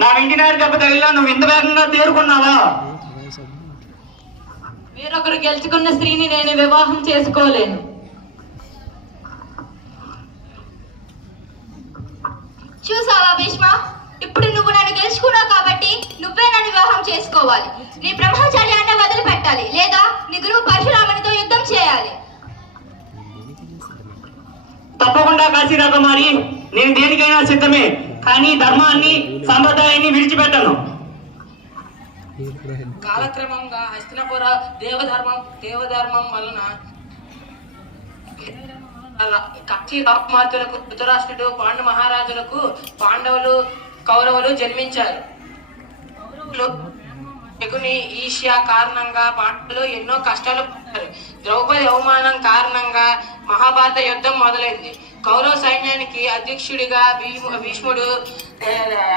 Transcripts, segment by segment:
నా వెంటినారు దెబ్బ తగిలినా నువ్వు ఇంత వేగంగా తేరుకున్నావా? వేరొకరు గెలుచుకున్న స్త్రీని నేను వివాహం చేసుకోలేను. చూసావా భీష్మ, ఇప్పుడు నువ్వు నన్ను గెలుచుకున్నావు కాబట్టి నువ్వే నన్ను వివాహం చేసుకోవాలి. నీ బ్రహ్మచర్యాన్ని వదిలిపెట్టాలి, లేదా నీ గురువు పరశురామునితో యుద్ధం చేయాలి. తప్పకుండా కాశీరాకుమారి, నేను దేనికైనా సిద్ధమే, కానీ ధర్మాన్ని సాంప్రదాయాన్ని విడిచిపెట్టను. కాలక్రమంగా హస్తినపుర దేవధర్మం వలన కాశీ రాకుమార్తెలకు ధృతరాష్ట్రుడు, పాండు మహారాజులకు పాండవులు కౌరవులు జన్మించారు. శకుని ఈర్ష్య కారణంగా పాండవులు ఎన్నో కష్టాలు పడ్డారు. ద్రౌపది అవమానం కారణంగా మహాభారత యుద్ధం మొదలైంది. కౌరవ సైన్యానికి అధ్యక్షుడిగా భీష్ముడు,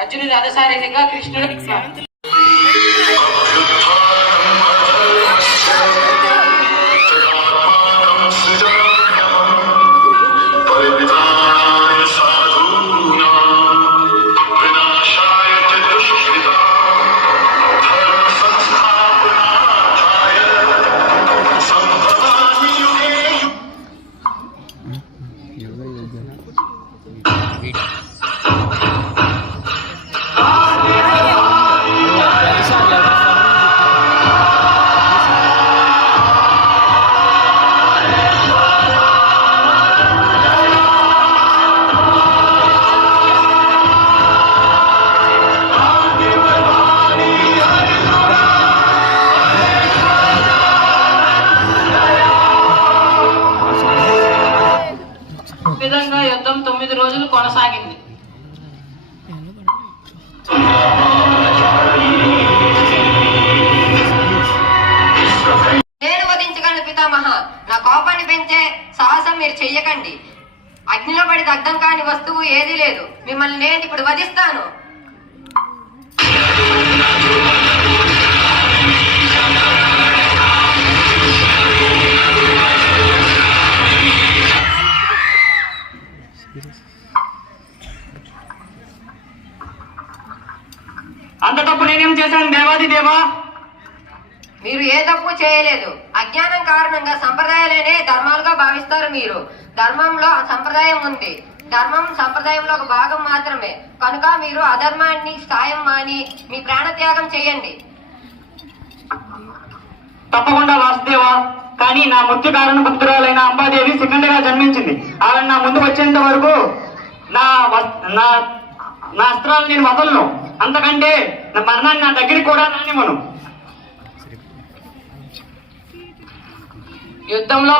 అర్జునుడి రథసారథిగా కృష్ణుడు. విధంగా యుద్ధం 9 రోజులు కొనసాగింది. నేను వధించగలను పితామహ, నా కోపాన్ని పెంచే సాహసం మీరు చెయ్యకండి. అగ్నిలో పడి దగ్ధం కాని వస్తువు ఏదీ లేదు. మిమ్మల్ని నేను ఇప్పుడు వధిస్తాను. అంత తప్పు నేనేం చేశాను దేవాది దేవా? మీరు ఏ తప్పు చేయలేదు. అజ్ఞానం కారణంగా సంప్రదాయాలనే ధర్మాలుగా భావిస్తారు. మీరు ధర్మంలో సంప్రదాయం ఉంది. ధర్మం సంప్రదాయంలో ఒక భాగం మాత్రమే. కనుక మీరు అధర్మాన్ని సాయం మాని మీ ప్రాణత్యాగం చేయండి. తప్పకుండా వాసుదేవా, కానీ నా మృత్యు కారణ పుత్రురాలైన అంబాదేవి సెకండ్గా జన్మించింది. ఆవిడ నా ముందు వచ్చేంత వరకు నా అస్త్రాలు నేను వదలను. అంతకంటే నా మరణాన్ని నా దగ్గరికి కూడా నానివ్వను. యుద్ధంలో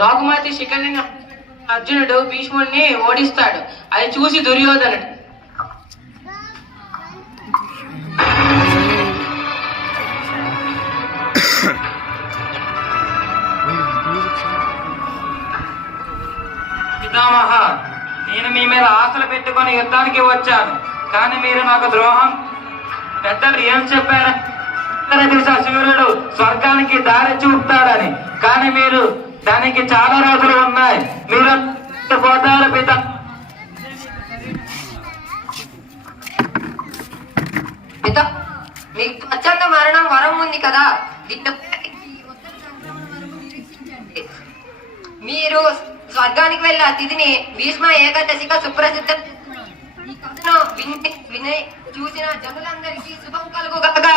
రాకుమార్తె శిఖండిని అర్జునుడు భీష్ముడిని ఓడిస్తాడు. అది చూసి దుర్యోధనుడు పితామహ, నేను మీ మీద ఆశలు పెట్టుకుని యుద్ధానికి వచ్చాను, కానీ మీరు నాకు ద్రోహం. పెద్దలు ఏం చెప్పారు? సూర్యుడు స్వర్గానికి దారి చూపుతాడని, కానీ మీరు దానికి చాలా రోజులు ఉన్నాయి. మీరు పోతారు పిత. మీకు ప్రచండ మరణం వరం ఉంది కదా, మీరు స్వర్గానికి వెళ్ళే అతిథిని భీష్మ ఏకాదశిగా సుప్రసిద్ధం. ఈ కథను విని చూసిన జనులందరికీ శుభం కలుగుగాక.